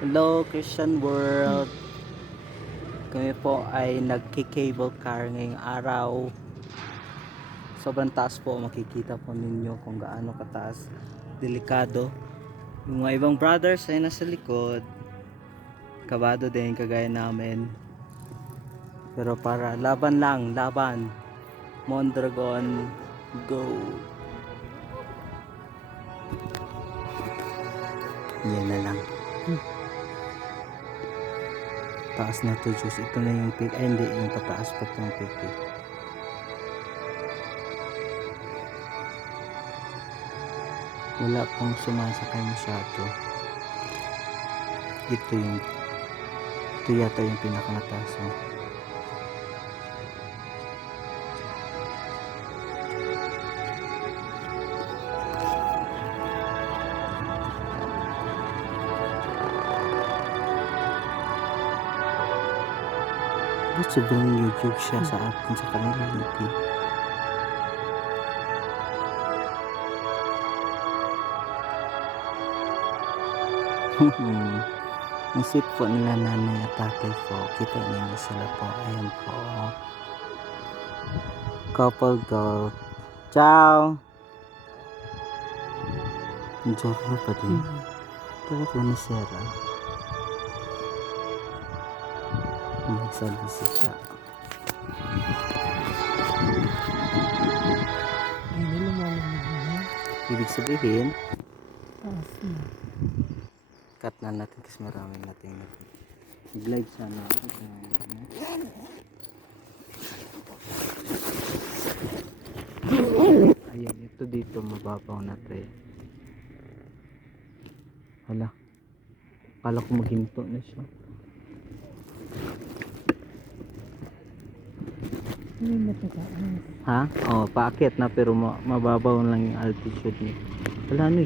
Hello Christian World. Kami po ay nagki-cable car ngayong araw. Sobrang taas po, makikita po ninyo kung gaano kataas. Delikado. Yung mga ibang brothers ay nasa likod. Kabado din kagaya namin. Pero para laban lang, laban. Mondragon, go. Yan na lang. Taas na to, Diyos. Ito na yung peak. Ay hindi, yung pataas pa itong peak eh. Wala pong sumasakay masyado. Ito yata yung pinakamataas oh. Ba't sobrang YouTube siya sa atin sa kanila hindi? Ang sweet po nila nanay at tatay po. Kita niyo sila po. Ayan po. Couple goat. Ciao! Ang jorno pa din. Pero ito na sira. Nagsalisi siya. Hindi lumalamig na. Ibig sabihin, Taas na. cut na natin kasi marami natin nag-live sana ako. Ayan, ito dito mababaw na to eh. Hala, akala ko maghinto na siya. Hindi matataas. Ha? Oh, paakyat na pero mababaw lang yung altitude niya. Wala ano